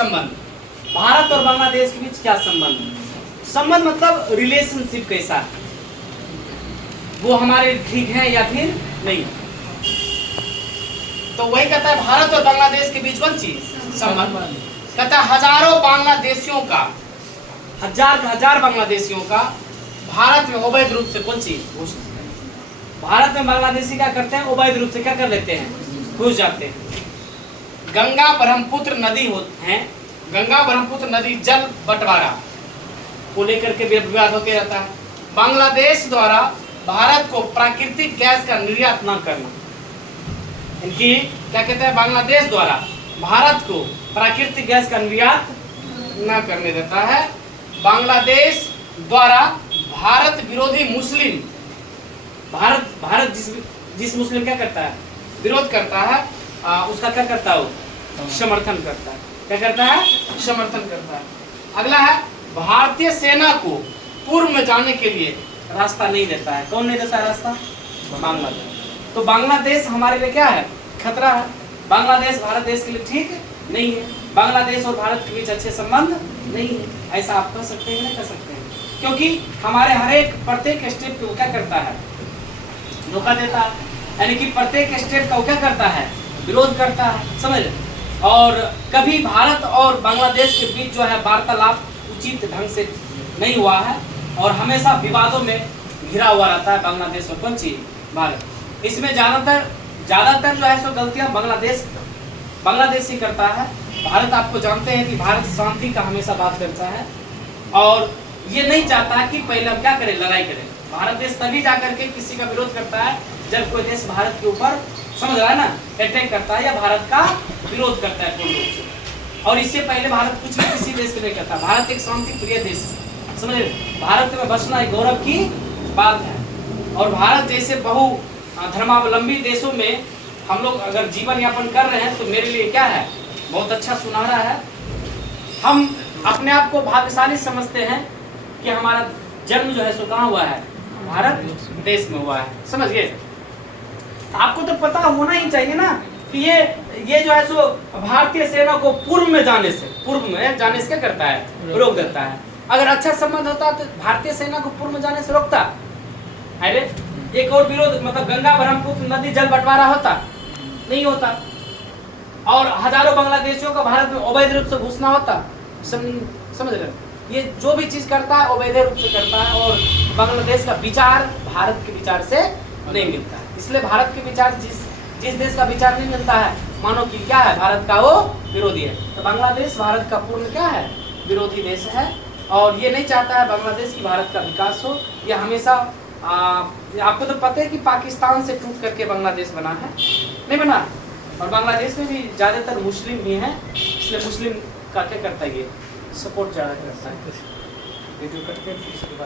संबंध, भारत और बांग्लादेश के बीच क्या संबंध? संबंध मतलब रिलेशनशिप कैसा है, वो हमारे ठीक है या फिर नहीं। तो वही कहता है भारत और बांग्लादेश के बीच कौन चीज? संबंध। कहता है हजारों बांग्लादेशियों का, हजार बांग्लादेशियों का भारत में अवैध रूप से कौन चीज घुस, भारत में बांग्लादेशी क्या करते हैं? अवैध रूप से क्या कर लेते हैं? घुस जाते हैं। गंगा ब्रह्मपुत्र नदी होते हैं, गंगा ब्रह्मपुत्र नदी जल बंटवारा को लेकर के विवाद होते रहता है। बांग्लादेश द्वारा भारत को प्राकृतिक गैस का निर्यात न करना, इनकी क्या कहते हैं? बांग्लादेश द्वारा भारत को प्राकृतिक गैस का निर्यात न करने देता है। बांग्लादेश द्वारा भारत विरोधी मुस्लिम, भारत जिस मुस्लिम क्या करता है? विरोध करता है, उसका क्या करता है? वो समर्थन करता है। क्या करता है? समर्थन करता है। अगला है भारतीय सेना को पूर्व में जाने के लिए रास्ता नहीं देता है। कौन नहीं देता है रास्ता? बांग्लादेश। तो बांग्लादेश हमारे लिए क्या है? खतरा है। बांग्लादेश भारत देश के लिए ठीक नहीं है। बांग्लादेश और भारत के बीच अच्छे संबंध नहीं है। ऐसा आप कह सकते हैं? नहीं कर सकते हैं, क्योंकि हमारे हर एक प्रत्येक स्टेप को क्या करता है? धोखा देता है। यानी कि प्रत्येक स्टेप का क्या करता है? विरोध करता है। समझ? और कभी भारत और बांग्लादेश के बीच जो है वार्तालाप उचित ढंग से नहीं हुआ है और हमेशा विवादों में घिरा हुआ रहता है बांग्लादेश और कौन चीज? भारत। इसमें ज्यादातर जो है सो गलतियां बांग्लादेश ही करता है। भारत आपको जानते हैं कि भारत शांति का हमेशा बात करता है और ये नहीं चाहता कि पहले हम क्या करें? लड़ाई करें। भारत देश तभी जाकर के किसी का विरोध करता है जब कोई देश भारत के ऊपर, समझ रहा है ना, अटैक करता है या भारत का विरोध करता है पूर्ण रूप से। और इससे पहले भारत कुछ भी किसी देश के नहीं करता। भारत एक शांति प्रिय देश है। समझ रहे? भारत में बसना एक गौरव की बात है। और भारत जैसे बहु धर्मावलंबी देशों में हम लोग अगर जीवन यापन कर रहे हैं तो मेरे लिए क्या है? बहुत अच्छा, सुनहरा है। हम अपने आप को भाग्यशाली समझते हैं कि हमारा जन्म जो है सो कहाँ हुआ है? भारत देश में हुआ है। समझ गए? आपको तो पता होना ही चाहिए ना कि ये जो है सो भारतीय सेना को पूर्व में जाने से क्या करता है? रोक देता है। अगर अच्छा संबंध होता तो भारतीय सेना को पूर्व में जाने से रोकता? अरे एक और विरोध, मतलब गंगा ब्रह्मपुत्र नदी जल बंटवारा होता? नहीं होता। और हजारों बांग्लादेशियों का भारत में अवैध रूप से घुसना होता? समझ रहे? ये जो भी चीज करता है अवैध रूप से करता है और बांग्लादेश का विचार भारत के विचार से नहीं मिलता है। इसलिए भारत के विचार जिस देश का विचार नहीं मिलता है, मानो कि क्या है? भारत का वो विरोधी है। तो बांग्लादेश भारत का पूर्ण क्या है? विरोधी देश है और ये नहीं चाहता है बांग्लादेश की भारत का विकास हो। ये हमेशा आपको तो पता है कि पाकिस्तान से टूट करके बांग्लादेश बना है, नहीं बना? और बांग्लादेश में भी ज़्यादातर मुस्लिम भी हैं, इसलिए मुस्लिम का क्या करता है? ये सपोर्ट ज़्यादा करता है। वीडियो कट के